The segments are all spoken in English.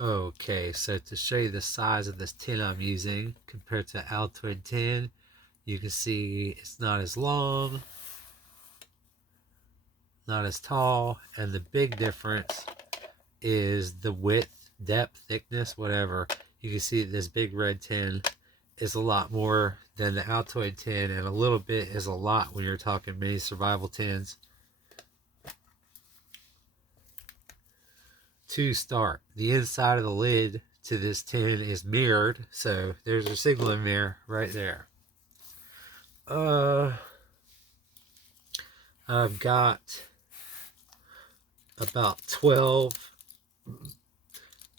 Okay, so to show you the size of this tin I'm using compared to Altoid tin, you can see it's not as long, not as tall, and the big difference is the width, depth, thickness, whatever. You can see this big red tin is a lot more than the Altoid tin, and a little bit is a lot when you're talking mini survival tins. To start, the inside of the lid to this tin is mirrored, so there's a signaling mirror right there. Uh, I've got about 12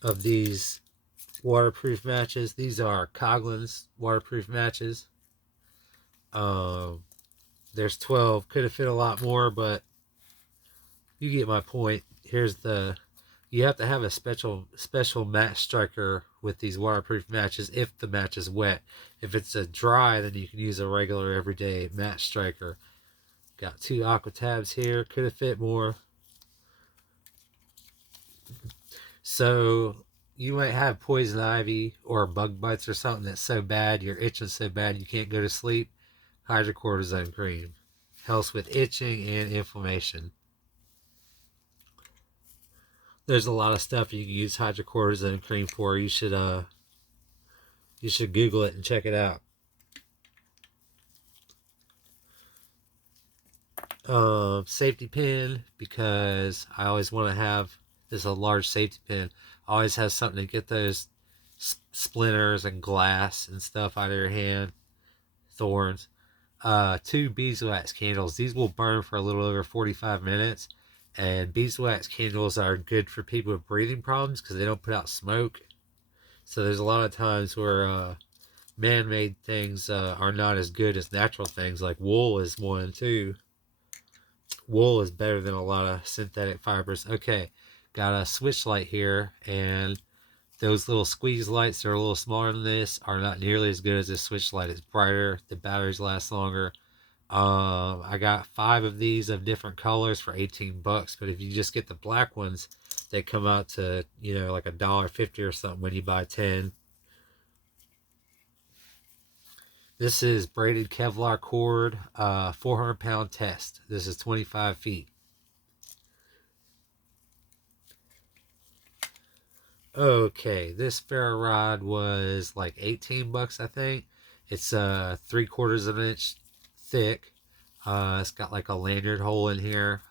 of these waterproof matches. These are Coglin's waterproof matches. Um, there's 12. Could have fit a lot more, but you get my point. Here's the you have to have a special match striker with these waterproof matches if the match is wet. If it's a dry, then you can use a regular everyday match striker. Got two aqua tabs here. Could have fit more. So you might have poison ivy or bug bites or something that's so bad, you're itching so bad you can't go to sleep. Hydrocortisone cream helps with itching and inflammation. There's a lot of stuff you can use hydrocortisone cream for. You should Google it and check it out. Safety pin, because I always want to have this a large safety pin. I always have something to get those splinters and glass and stuff out of your hand. Thorns. Two beeswax candles. These will burn for a little over 45 minutes. And beeswax candles are good for people with breathing problems because they don't put out smoke. So there's a lot of times where man-made things are not as good as natural things. Like wool is one too. Wool is better than a lot of synthetic fibers. Okay, got a switch light here, and those little squeeze lights that are a little smaller than this are not nearly as good as this switch light. It's brighter, the batteries last longer. I got 5 of these of different colors for 18 bucks, but if you just get the black ones, they come out to, like $1.50 or something when you buy 10. This is braided Kevlar cord, 400-pound test. This is 25 feet. Okay, this ferro rod was like 18 bucks, I think. It's 3/4 of an inch thick. It's got like a lanyard hole in here.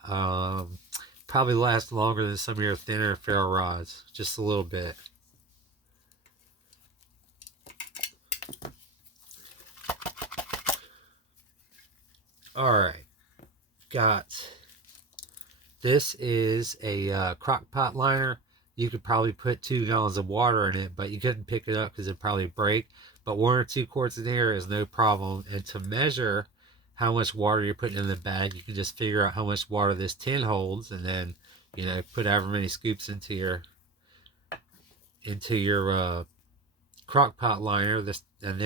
Probably lasts longer than some of your thinner ferro rods, just a little bit. All right, got this is a crock pot liner. You could probably put 2 gallons of water in it, but you couldn't pick it up because it'd probably break. But 1 or 2 quarts in here is no problem. And to measure how much water you're putting in the bag, you can just figure out how much water this tin holds, and then put however many scoops into your crock pot liner. This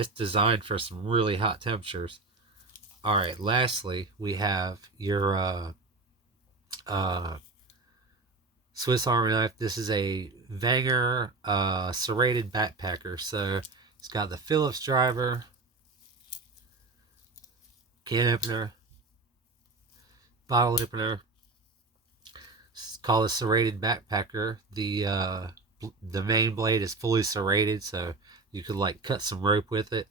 designed for some really hot temperatures. All right. Lastly, we have your uh, Swiss Army knife. This is a Wenger serrated backpacker. So it's got the Phillips driver, can opener, bottle opener. It's called a serrated backpacker. The main blade is fully serrated, so you could like cut some rope with it.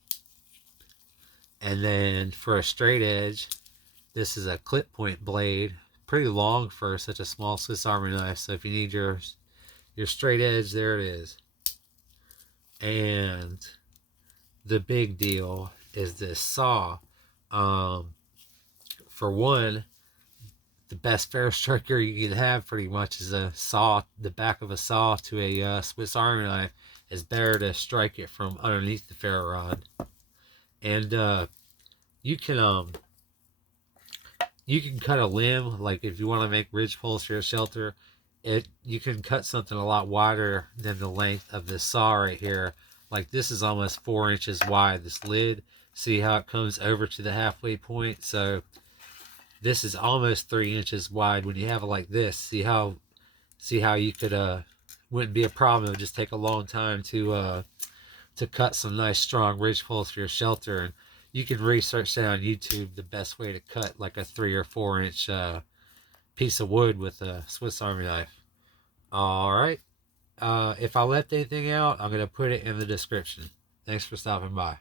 And then for a straight edge, this is a clip point blade, pretty long for such a small Swiss Army knife. So if you need your straight edge, there it is. And the big deal is this saw. For one, the best ferro striker you can have pretty much is a saw. The back of a saw to a Swiss Army knife is better to strike it from underneath the ferro rod. And you can cut a limb, like if you want to make ridge poles for your shelter. You can cut something a lot wider than the length of this saw right here. Like this is almost 4 inches wide, this lid. See how it comes over to the halfway point? So this is almost 3 inches wide when you have it like this. See how you could wouldn't be a problem. It would just take a long time to cut some nice strong ridge poles for your shelter. And you can research that on YouTube, the best way to cut like a 3 or 4 inch piece of wood with a Swiss Army knife. All right. If I left anything out, I'm going to put it in the description. Thanks for stopping by.